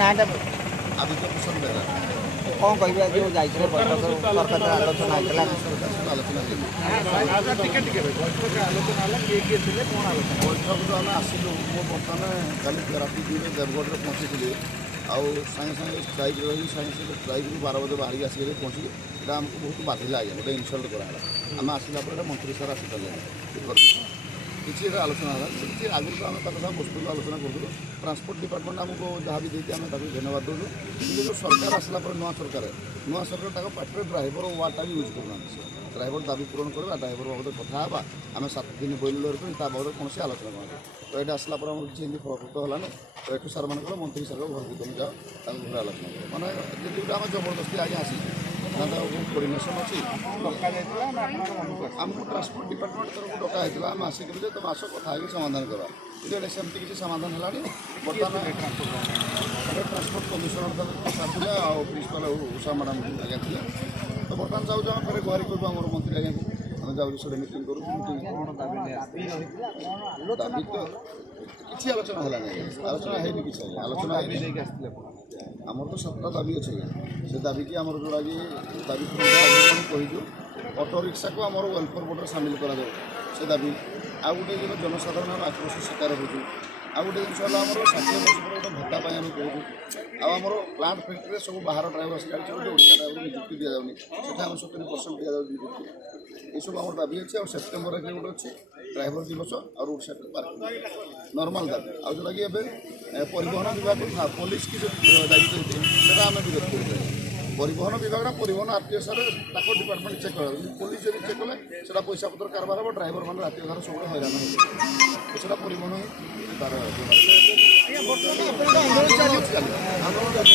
नाटा आदित्य प्रसाद बेहरा कौन कह जो जाइए बैठक सरकार आलोचना होता आलोचना बैठक जो आम आसलु बर्तमान कल राति 2 देवगढ़ पहुँची आउ सागे सागे स्ट्राइक रही सागे सागे स्ट्राइक 12 बजे बाहर आसिक पहुँची এটা आमको बहुत बाधिला आज्ञा गोटे इनसल्ट कराला आम आसला मंत्री सार आसीपारे किसी आलोचना किसी आगुरी तो आम कथा बस्तु आलोचना करूँ ट्रांसपोर्ट डिपार्टमेंट आमको जहाँ भी देती आम धन्यवाद दूँ कि जो सरकार आसला नुआ सरकार पार्टी ड्राइवर वार्डटा भी यूज करना ड्राइवर दाबी पूरण करवा ड्राइवर बाबद कथा आम 7 दिन बोल बाबद कौन आलोचना करें तो ये आसला किसी फलप्रद होलानी तो ये सार मान मंत्री सार घर को तुम जाओ घर आलोचना कर मैंने जो आम जबरदस्ती आगे आसी कोर्डिनेसन अच्छी आमको ट्रांसपोर्ट डिपार्टमेंट तरफ डका होता आम आसिक तुम आस कथा समाधान करवा सेमती किसी समाधान है बर्तमान ट्रांसपोर्ट कमिशनर साथी प्रिंसिपाल उषा मैडम आज्ञा थी तो बर्तमान चाहूँ आम फेर गुहारी करूँ आम मंत्री आज्ञा को आम जाऊँ से मीटिंग करूँ दाबी तो किसी आलोचना है आलोचना है किसी आलोचना आमर तो 7टा दाबी अच्छे से दाबी की आमर जोड़ा कि दाबी कहीचु अटो रिक्शा को आमर वेलफेयर बोर्ड सामिल करा से दाबी आउ गोटे जो जनसाधारण आक्रोश शिकार होचु आउ गोटे जिन आम 60 वर्ष पर गोटे भत्ता आम कहूँ आमर प्लांट फैक्ट्री सब बाहर ड्राइवर आसी ओडिशा ड्राइवर नियुक्ति दि जाऊनी से 70% दि जाऊँ नियुक्ति ये सब आम दाबी अच्छे और सेप्टेम्बर 1 गोटे अच्छे ड्राइवर दिवस और ओडिशा पार्किंग नॉर्मल दाबी आउ जोटा कि परिवहन विभाग था पुलिस की जो दायित्व होती है आम विरोध कर परिवहन विभाग परिवहन आरटीओ सारे डिपार्टमेंट चेक कर पुलिस जब चेक कले से पैसा पत्र कारबार हम ड्राइवर मैंने राति घर सब हैरान हो परिवहन ही तार आंदोलन जारी